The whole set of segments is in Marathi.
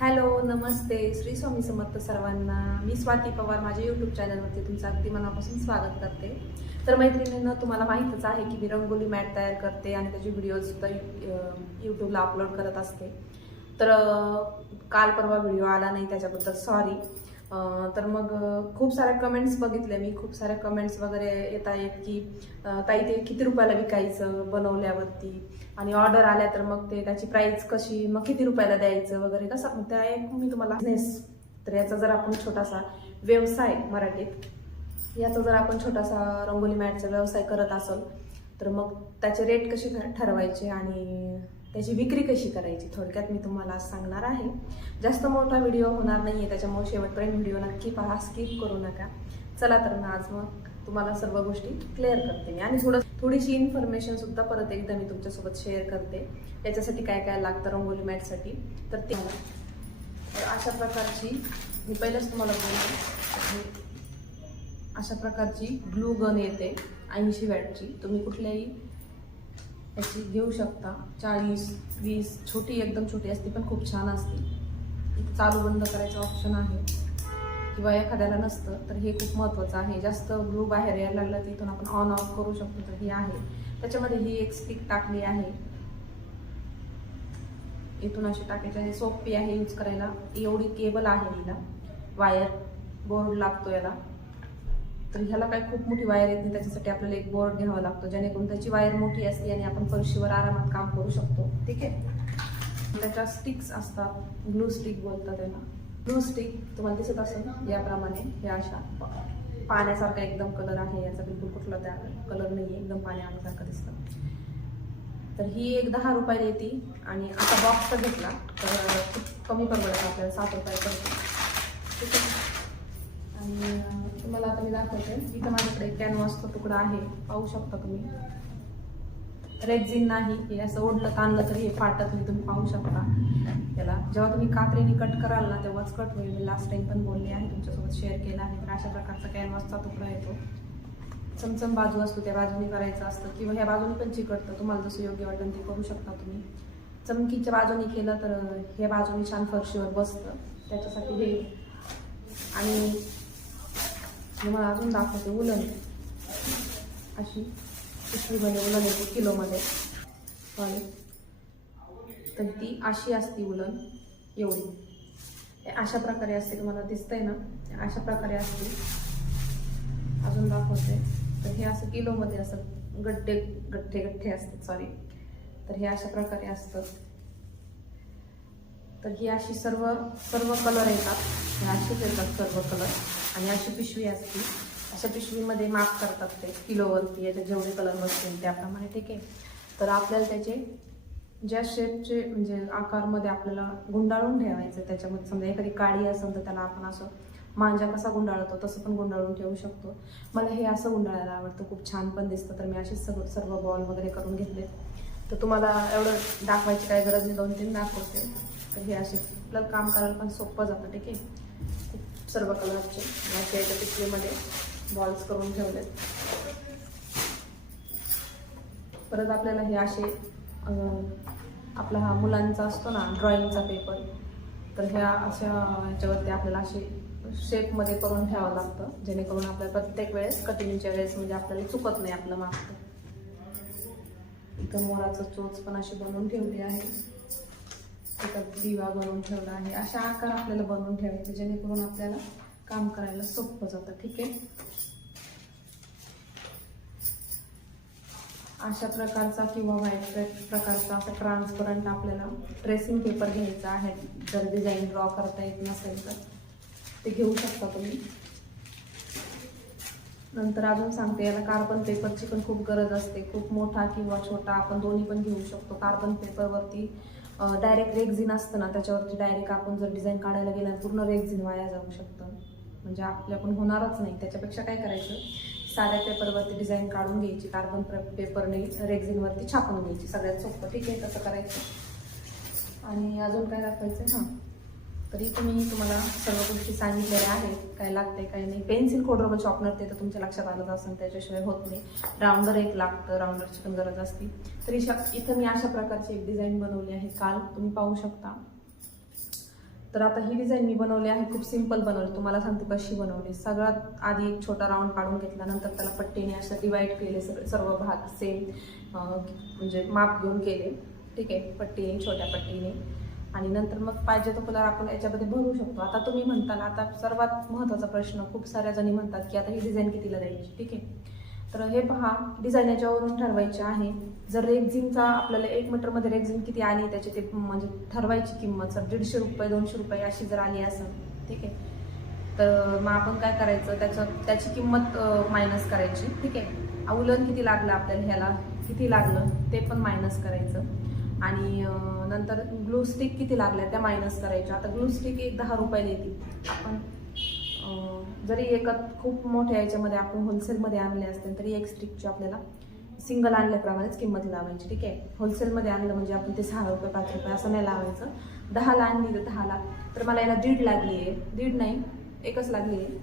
हॅलो, नमस्ते. श्री स्वामी समर्थ सर्वांना. मी स्वाती पवार माझ्या यूट्यूब चॅनलवरती तुमचं अगदी मनापासून स्वागत करते. तर मैत्रिणींनो, तुम्हाला माहीतच आहे की मी रंगोली मॅट तयार करते आणि त्याचे व्हिडिओजसुद्धा यूट्यूबला अपलोड करत असते. तर काल परवा व्हिडिओ आला नाही, त्याच्याबद्दल सॉरी. तर मग खूप साऱ्या कमेंट्स बघितल्या मी, खूप साऱ्या कमेंट्स वगैरे येत आहेत की ताई ते किती रुपयाला विकायचं बनवल्यावरती, आणि ऑर्डर आल्या तर मग ते त्याची प्राइस कशी, मग किती रुपयाला द्यायचं वगैरे कसं. मग त्या एक मी तुम्हाला बिझनेस, तर याचा जर आपण छोटासा व्यवसाय मराठीत, याचा जर आपण छोटासा रंगोली मॅटचा व्यवसाय करत असेल तर मग त्याचे रेट कसे ठरवायचे आणि त्याची विक्री कशी करायची, थोडक्यात मी तुम्हाला आज सांगणार आहे. जास्त मोठा व्हिडिओ होणार नाही आहे, त्याच्यामुळे शेवटपर्यंत व्हिडिओ नक्की पहा, स्किप करू नका. चला तर ना, आज मग तुम्हाला सर्व गोष्टी क्लिअर करते मी, आणि थोडीशी इन्फॉर्मेशनसुद्धा परत एकदा मी तुमच्यासोबत शेअर करते. याच्यासाठी काय काय लागतं रंगोली मॅटसाठी, तर ते अशा प्रकारची, मी पहिलंच तुम्हाला बोलते, अशा प्रकारची ग्लू गन येते 80 वॅटची. तुम्ही कुठल्याही याची घेऊ शकता, 40, 20, छोटी एकदम छोटी असते पण खूप छान असते. चालू बंद करायचं ऑप्शन आहे, किंवा एखाद्याला नसतं तर हे खूप महत्त्वाचं आहे. जास्त ग्लू बाहेर यायला लागला तर इथून आपण ऑन ऑफ करू शकतो, तर हे आहे. त्याच्यामध्ये ही एक स्टिक टाकली आहे, इथून अशी टाकायची आहे, सोपी आहे यूज करायला. एवढी केबल आहे हिला, वायर बोर्ड लागतो याला. तर ह्याला काही खूप मोठी वायर येत नाही, त्याच्यासाठी आपल्याला एक बोर्ड घ्यावा लागतो, जेणेकरून त्याची वायर मोठी असते आणि आपण फरशीवर आरामात काम करू शकतो. ठीक आहे. त्याच्या स्टिक्स असतात, ग्लू स्टिक बोलतात त्याला. ग्लू स्टिक तुम्हाला दिसत असेल याप्रमाणे, हे अशा पाण्यासारखा एकदम कलर आहे याचा, बिलकुल कुठला त्या कलर नाही आहे, एकदम पाण्यासारखं दिसतं. तर ही एक 10 रुपयाला येते, आणि असा बॉक्स जर घेतला तर खूप कमी परवडत आपल्याला, 7 रुपये पडतो. ठीक आहे. आणि तुम्हाला आता मी दाखवते, इथं माझ्याकडे कॅनव्हासचा तुकडा आहे, पाहू शकता तुम्ही. रेक्झिन नाही, हे असं ओढलं ताणलं तरी हे फाटत नाही, तुम्ही पाहू शकता. त्याला जेव्हा तुम्ही कात्रीने कट कराल ना तेव्हाच कट होईल. मी लास्ट टाइम पण बोलले आहे, तुमच्यासोबत शेअर केला आहे. तर अशा प्रकारचा कॅनव्हासचा तुकडा येतो. चमचम बाजू असतो, त्या बाजूने करायचं असतं, किंवा ह्या बाजूने पण चिकटतं, तुम्हाला जसं योग्य वाटेल ते करू शकता तुम्ही. चमकीच्या बाजूने केलं तर ह्या बाजूने छान फरशीवर बसतं, त्याच्यासाठी हे. आणि मला अजून दाखवते उलन, अशी पिशवीमध्ये उलन येते किलोमध्ये, सॉरी. तर ती अशी असते उलन, एवढी अशा प्रकारे असते, तुम्हाला दिसतंय ना, अशा प्रकारे असते. अजून दाखवते, तर हे असं किलोमध्ये असं गड्डे गठ्ठे गठ्ठे असतात, सॉरी. तर हे अशा प्रकारे असतं. तर ही अशी सर्व कलर येतात, हे अशीच येतात सर्व कलर. आणि अशी पिशवी असते, अशा पिशवीमध्ये माप करतात ते किलोवरती, याच्यात जेवढे कलर बसतील त्याप्रमाणे. ठीक आहे. तर आपल्याला त्याचे ज्या शेपचे म्हणजे आकारमध्ये आपल्याला गुंडाळून ठेवायचं, त्याच्यामध्ये समजा एखादी काळी असेल तर त्याला आपण असं मांजा कसा गुंडाळतो तसं पण गुंडाळून ठेवू शकतो. मला हे असं गुंडाळायला आवडतं, खूप छान पण दिसतं. तर मी असेच सर्व बॉल वगैरे करून घेतले. तर तुम्हाला एवढं दाखवायची काही गरज नाही, 2-3 दाखवते. तर हे असे आपल्याला काम करायला पण सोपं जातं. ठीक आहे. खूप सर्व कलरचे याच्या पिशवीमध्ये बॉल्स करून ठेवलेत. परत आपल्याला हे असे आपला हा मुलांचा असतो ना ड्रॉइंगचा पेपर, तर ह्या अशा ह्याच्यावरती आपल्याला असे शेपमध्ये करून ठेवावं लागतं, जेणेकरून आपल्याला प्रत्येक वेळेस कटिंगच्या वेळेस म्हणजे आपल्याला चुकत नाही आपलं माप. इथं मोराचं चोच पण अशी बनवून ठेवली आहे, इथं दिवा बनवून ठेवला आहे. अशा आकार आपल्याला बनवून ठेवायचे, जेणेकरून आपल्याला काम करायला सोपं जातं. ठीक आहे. अशा प्रकारचा किंवा व्हाईट प्रकारचा असा ट्रान्सपरंट आपल्याला ट्रेसिंग पेपर घ्यायचा आहे. जर डिझाईन ड्रॉ करता येत नसेल तर ते घेऊ शकता तुम्ही. नंतर अजून सांगते, याला कार्बन पेपरची पण खूप गरज असते, खूप मोठा किंवा छोटा आपण दोन्ही पण घेऊ शकतो. कार्बन पेपरवरती डायरेक्ट रेक्झिन असतं ना, त्याच्यावरती डायरेक्ट आपण जर डिझाईन काढायला गेला पूर्ण रेक्झिन वाया जाऊ शकतं, म्हणजे आपल्याकडून होणारच नाही. त्याच्यापेक्षा काय करायचं, साध्या पेपरवरती डिझाईन काढून घ्यायची, कार्बन पेपरने रेक्झिनवरती छापून घ्यायची, सगळ्यात सोपं. ठीक आहे, तसं करायचं. आणि अजून काय दाखवायचं, हां, तरी तुम्हाला सर्व गोष्टी सांगितलेल्या आहेत, काय लागते काय नाही. पेन्सिल खोडरबर शॉर्पनर ते तर तुमच्या लक्षात आलं असेल, त्याच्याशिवाय होत नाही. राऊंडर एक लागतं, राऊंडरची पण गरज असते. तरी इथं मी अशा प्रकारची एक डिझाईन बनवली आहे काल, तुम्ही पाहू शकता. तर आता ही डिझाईन मी बनवली आहे, खूप सिंपल बनवली. तुम्हाला सांगते कशी बनवली. सगळ्यात आधी एक छोटा राऊंड काढून घेतला, नंतर त्याला पट्टीने असं डिवाईड केले, सर्व भाग सेम म्हणजे माप घेऊन केले, ठीक आहे, पट्टीने, छोट्या पट्टीने. आणि नंतर मग पाहिजे तो कलर आपण याच्यामध्ये भरू शकतो. आता तुम्ही म्हणताल, आता सर्वात महत्त्वाचा प्रश्न, खूप साऱ्या जणी म्हणतात की आता ही डिझाईन कितीला द्यायची, ठीक आहे. तर हे पहा, डिझाईन याच्यावरून ठरवायचे आहे. जर रेक्झिनचा आपल्याला 1 मीटरमध्ये रेक्झिन किती आली त्याची ते म्हणजे ठरवायची किंमत. जर 150 रुपये 200 रुपये अशी जर आली असेल, ठीक आहे, तर मग आपण काय करायचं, त्याची किंमत मायनस करायची, ठीक आहे. उलन किती लागलं आपल्याला, ह्याला किती लागलं ते पण मायनस करायचं. आणि नंतर ग्लू स्टिक किती लागल्या त्या मायनस करायच्या. आता ग्लू स्टिक एक 10 रुपयाला येते. आपण जरी एकात खूप मोठ्या याच्यामध्ये आपण होलसेलमध्ये आणले असतील तरी एक स्टिकची आपल्याला सिंगल आणल्याप्रमाणेच किंमत लावायची, ठीक आहे. होलसेलमध्ये आणलं म्हणजे आपण ते 6 रुपये 5 रुपये असं नाही लावायचं. 10ला आणली तर 10ला, तर मला याला 1.5 लागली आहे, 1.5 नाही 1च लागली आहे.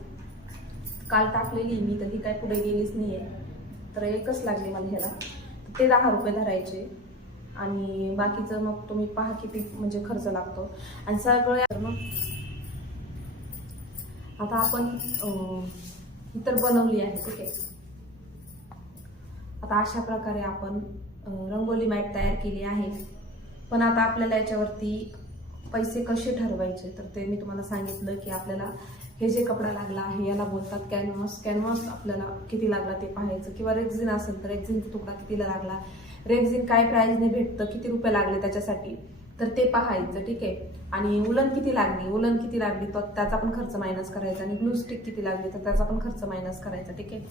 काल टाकलेली मी, तर ही काय पुढे गेलीच नाही आहे, तर 1च लागली मला ह्याला. ते 10 रुपये धरायचे. आणि बाकीचं मग तुम्ही पहा किती म्हणजे खर्च लागतो. आणि सगळं मग आता आपण ही तर बनवली आहे, ठीक आहे. आता अशा प्रकारे आपण रंगोली मॅट तयार केली आहे. पण आता आपल्याला याच्यावरती पैसे कसे ठरवायचे, तर ते मी तुम्हाला सांगितलं की आपल्याला हे जे कपडा लागला आहे याला बोलतात कॅनव्हास. कॅनव्हास आपल्याला किती लागला ते पाहायचं. किंवा रेक्झिन असेल तर रेक्झिनचा तुकडा कितीला लागला, रेक्झिन काय प्राइसने भेटतं, किती रुपये लागले त्याच्यासाठी, तर ते पाहायचं, ठीक आहे. आणि उलन किती लागली तर त्याचा पण खर्च मायनस करायचा. आणि ग्लू स्टिक किती लागली तर त्याचा पण खर्च मायनस करायचा, ठीक आहे.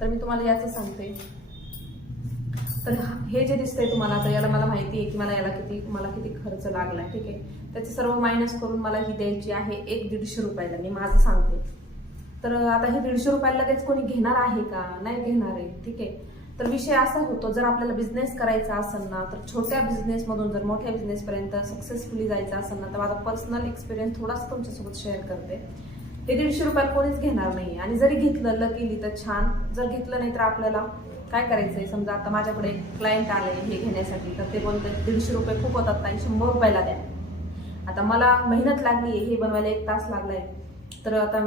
तर मी तुम्हाला याचं सांगते. तर हे जे दिसतंय तुम्हाला, तर याला मला माहिती आहे की मला किती खर्च लागला, ठीक आहे. त्याचे सर्व मायनस करून मला ही द्यायची आहे 150 रुपयाला. मी माझं सांगते. तर आता ही 150 रुपयाला लगेच कोणी घेणार आहे का, नाही घेणार आहे, ठीक आहे. तर विषय असा होतो, जर आपल्याला बिझनेस करायचा असेल ना, तर छोट्या बिझनेसमधून जर मोठ्या बिझनेसपर्यंत सक्सेसफुली जायचं असेल ना, तर माझा पर्सनल एक्सपिरियन्स थोडासा तुमच्यासोबत शेअर करते. हे 150 रुपयाला कोणीच घेणार नाही. आणि जरी घेतलं लकीली तर छान, जर घेतलं नाही तर आपल्याला काय करायचंय. समजा आता माझ्याकडे एक क्लायंट आले हे घेण्यासाठी, तर ते बोलतात 150 रुपये खूप होतात ताई, 100 रुपयाला द्या. आता मला मेहनत लागली, हे बनवायला 1 तास लागलाय, तर आता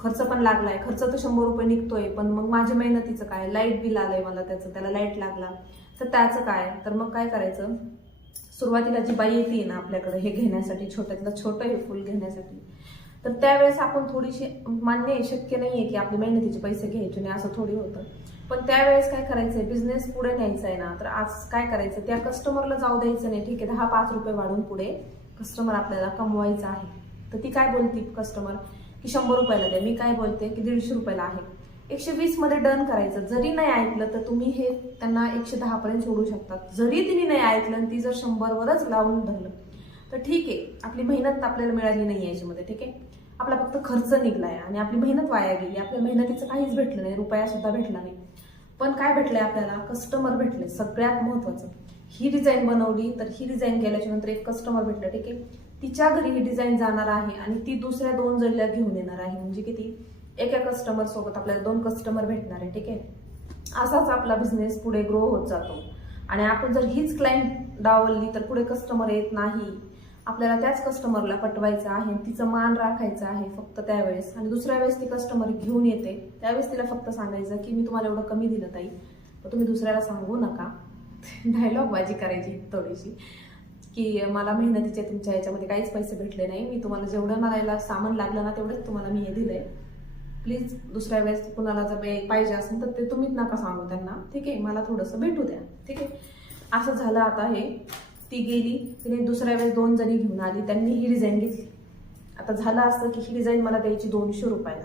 खर्च पण लागलाय. खर्च तर 100 रुपये निघतोय, पण मग माझ्या मेहनतीचं काय, लाईट बिल आलंय मला त्याला लाईट लागला, तर त्याचं काय. तर मग काय करायचं, सुरुवातीला जी बाई येते ना आपल्याकडे हे घेण्यासाठी, छोट्यातलं छोटं हे फुल घेण्यासाठी, तर त्यावेळेस आपण थोडीशी, मान्य आहे शक्य नाहीये की आपली मेहनतीचे पैसे घ्यायचे नाही, असं थोडी होतं. पण त्यावेळेस काय करायचंय, बिझनेस पुढे न्यायचा आहे ना, तर आज काय करायचं, त्या कस्टमरला जाऊ द्यायचं नाही, ठीक आहे. 10-5 रुपये वाढून पुढे कस्टमर आपल्याला कमवायचा आहे. तर ती काय बोलती कस्टमर की 100 रुपयाला द्या. मी काय बोलते की 150 रुपयाला आहे. 120 मध्ये डन करायचं. जरी नाही ऐकलं तर तुम्ही हे त्यांना 110 पर्यंत सोडू शकतात. जरी तिने नाही ऐकलं आणि ती जर 100 वरच लावून धरलं तर ठीक आहे, आपली मेहनत आपल्याला मिळाली नाही याच्यामध्ये, ठीक आहे. आपला फक्त खर्च निघलाय आणि आपली मेहनत वाया गेली. आपल्या मेहनतीचं काहीच भेटलं नाही, रुपया सुद्धा भेटला नाही. पण काय भेटलंय आपल्याला, कस्टमर भेटले. सगळ्यात महत्वाचं, ही डिझाईन बनवली तर ही डिझाईन केल्याच्या नंतर एक कस्टमर भेटलं, ठीक आहे. तिच्या घरी ही डिझाईन जाणार आहे आणि ती दुसऱ्या 2 जणीला घेऊन येणार आहे. म्हणजे किती, एका कस्टमर सोबत आपल्याला 2 कस्टमर भेटणार आहे, ठीक आहे. असाच आपला बिझनेस पुढे ग्रो होत जातो. आणि आपण जर हीच क्लायंट डावलली तर पुढे कस्टमर येत नाही. आपल्याला त्याच कस्टमरला पटवायचं आहे, तिचं मान राखायचं आहे फक्त त्यावेळेस. आणि दुसऱ्या वेळेस ती कस्टमर घेऊन येते त्यावेळेस तिला फक्त सांगायचं की मी तुम्हाला एवढं कमी दिलं ताई, तर तुम्ही दुसऱ्याला सांगू नका. डायलॉग बाजी करायची थोडीशी की मला मेहनतीचे तुमच्या याच्यामध्ये काहीच पैसे भेटले नाही, मी तुम्हाला जेवढं मला याला सामान लागलं ना तेवढंच तुम्हाला मी हे दिलंय. प्लीज दुसऱ्या वेळेस कुणाला जर पाहिजे असेल तर ते तुम्हीच नका सांगू त्यांना, ठीक आहे. मला थोडंसं भेटू द्या, ठीक आहे. असं झालं. आता हे ती गेली, तिने दुसऱ्या वेळेस 2 जणी घेऊन आली, त्यांनी ही डिझाईन घेतली. आता झालं असं की ही डिझाईन मला द्यायची 200 रुपयाला.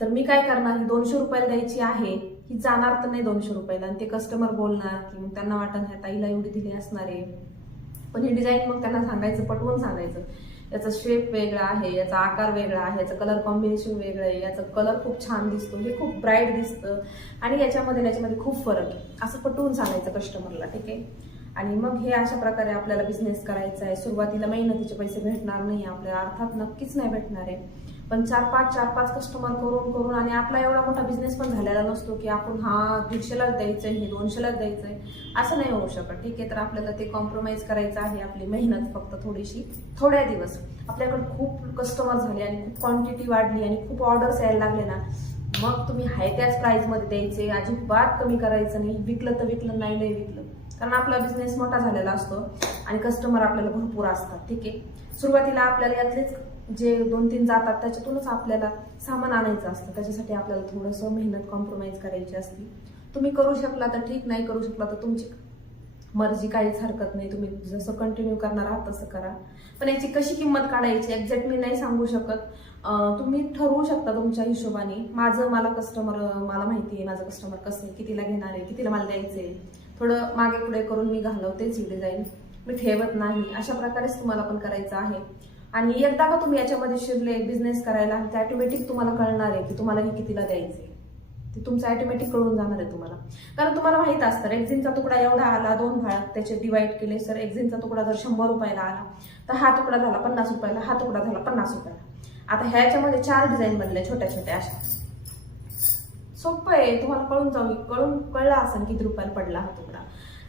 तर मी काय करणार, ही 200 रुपयाला द्यायची आहे, ही जाणार तर नाही 200 रुपयाला. आणि ते कस्टमर बोलणार की मग त्यांना वाटण ह्या ताईला एवढी दिली असणार आहे. पण ही डिझाईन मग त्यांना सांगायचं, पटवून सांगायचं, याचा शेप वेगळा आहे, याचा आकार वेगळा आहे, याचं कलर कॉम्बिनेशन वेगळं आहे, याचा कलर खूप छान दिसतो, हे खूप ब्राईट दिसतं आणि याच्यामध्ये खूप फरक आहे, असं पटवून सांगायचं कस्टमरला, ठीक आहे. आणि मग हे अशा प्रकारे आपल्याला बिझनेस करायचा आहे. सुरुवातीला मेहनतीचे पैसे भेटणार नाही आपल्याला, अर्थात नक्कीच नाही भेटणार आहे. पण 4-5 कस्टमर करून करून आणि आपला एवढा मोठा बिझनेस पण झालेला नसतो की आपण हा 150लाच द्यायचंय, हे 200लाच द्यायचंय, असं नाही होऊ शकत. ठीक आहे, तर आपल्याला ते कॉम्प्रोमाइज करायचं आहे. आपली मेहनत फक्त थोडीशी, थोड्या दिवस आपल्याकडे खूप कस्टमर झाले आणि खूप क्वांटिटी वाढली आणि खूप ऑर्डर्स यायला लागले ना, मग तुम्ही हाय त्याच प्राईसमध्ये द्यायचे, अजिबात कमी करायचं नाही. विकलं तर विकलं, नाही नाही विकलं, कारण आपला बिझनेस मोठा झालेला असतो आणि कस्टमर आपल्याला भरपूर असतात. ठीक आहे, सुरुवातीला आपल्याला यातलेच जे 2-3 जातात त्याच्यातूनच आपल्याला सामान आणायचं असतं. त्याच्यासाठी आपल्याला थोडंसं मेहनत कॉम्प्रोमाइज करायची असते. तुम्ही करू शकला तर ठीक, नाही करू शकला तर तुमची मर्जी, काहीच हरकत नाही. तुम्ही जसं कंटिन्यू करणार आहात तसं करा. पण याची कशी किंमत काढायची एक्झॅक्ट मी नाही सांगू शकत. तुम्ही ठरवू शकता तुमच्या हिशोबाने. मला कस्टमर, मला माहिती आहे माझं कस्टमर कसं आहे, कितीला घेणार आहे, कितीला मला द्यायचंय. थोडं मागे पुढे करून मी घालवतेच ही डिझाईन, मी ठेवत नाही. अशा प्रकारेच तुम्हाला पण करायचं आहे. आणि एकदा का तुम्ही याच्यामध्ये शिरले बिझनेस करायला, ते ऑटोमॅटिक तुम्हाला कळणार आहे की तुम्हाला हे कितीला द्यायचंय. ते तुमचं ऑटोमॅटिक कळून जाणार आहे तुम्हाला. कारण तुम्हाला माहित असतं रेक्झिनचा तुकडा एवढा आला, 2 भागात त्याचे डिवाइड केले. सर रेक्झिनचा तुकडा जर 100 रुपयाला आला तर हा तुकडा झाला 50 रुपयाला, हा तुकडा झाला 50 रुपयाला. आता ह्याच्यामध्ये 4 डिझाईन बनले छोट्या छोट्या अशा. सोपं आहे, तुम्हाला कळलं असेल किती रुपयाला पडला हा तुकडा.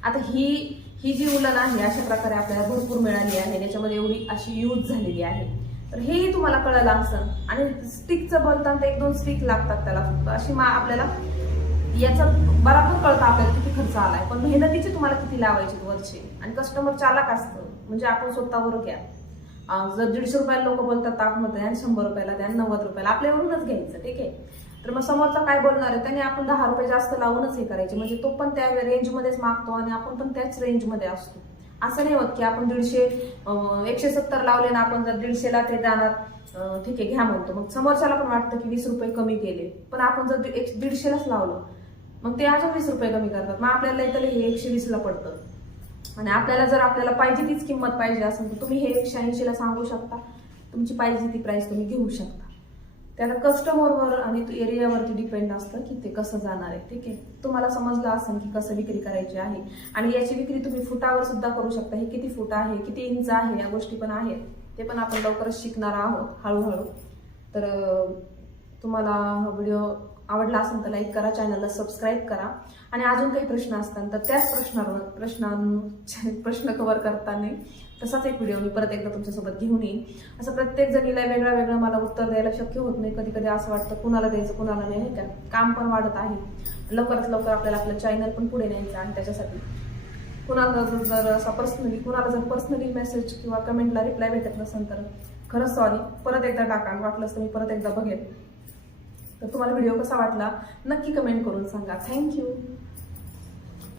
आता ही जी उलन आहे अशा प्रकारे आपल्याला भरपूर मिळाली आहे, त्याच्यामध्ये एवढी अशी यूज झालेली आहे. तर हेही तुम्हाला कळलं असं. आणि स्टिकचं बनताना 1-2 स्टिक लागतात त्याला फक्त. अशी आपल्याला याचं बराबर कळतं आपल्याला किती खर्च आलाय, पण मेहनतीची तुम्हाला किती लावायची वरची. आणि कस्टमर चालाक असतं, म्हणजे आपण स्वतःवर घ्या. जर 150 रुपयाला लोक बोलतात तापमध्ये आणि 100 रुपयाला द्या, 90 रुपयाला, आपल्यावरूनच घ्यायचं. ठीक आहे, तर मग समोरचा काय बोलणार आहे त्याने आपण 10 रुपये जास्त लावूनच हे करायचे, म्हणजे तो पण त्या रेंजमध्येच मागतो आणि आपण पण त्याच रेंजमध्ये असतो. असं नाही होत की आपण 170 लावले ना, आपण जर 150ला ते जाणार, ठीक आहे घ्या म्हणतो, मग समोरच्याला पण वाटतं की 20 रुपये कमी केले. पण आपण जर 150लाच लावलं मग ते अजून 20 रुपये कमी करतात, मग आपल्याला इथं हे 120ला पडतं. आणि आपल्याला पाहिजे तीच किंमत पाहिजे असेल तर तुम्ही हे 180ला सांगू शकता. तुमची पाहिजे ती प्राइस तुम्ही घेऊ शकता. त्याला कस्टमरवर आणि एरियावरती डिपेंड असतं की ते कसं जाणार आहे. ठीक आहे, तुम्हाला समजलं असेल की कसं विक्री करायची आहे. आणि याची विक्री तुम्ही फुटावर सुद्धा करू शकता. हे किती फूट आहे, किती इंच आहे, या गोष्टी पण आहेत. ते पण आपण लवकरच शिकणार आहोत हळूहळू. तर तुम्हाला हा व्हिडिओ आवडला असेल तर लाईक करा, चॅनलला सबस्क्राईब करा. आणि अजून काही प्रश्न असतात तर त्याच प्रश्न कव्हर करताना तसाच एक व्हिडिओ मी परत एकदा तुमच्यासोबत घेऊन येईन. असं प्रत्येक जणीला वेगळं मला उत्तर द्यायला शक्य होत नाही. कधी कधी असं वाटतं कुणाला द्यायचं कुणाला नाही, का काम पण वाढत आहे. लवकरात लवकर आपल्याला आपलं चॅनल पण पुढे न्यायचं आणि त्याच्यासाठी कुणाला जर पर्सनली मेसेज किंवा कमेंटला रिप्लाय भेटत नसेल तर खरंच सॉरी. परत एकदा टाका, वाटलंच तर मी परत एकदा बघेन. तर तुम्हाला व्हिडिओ कसा वाटला नक्की कमेंट करून सांगा. थँक्यू.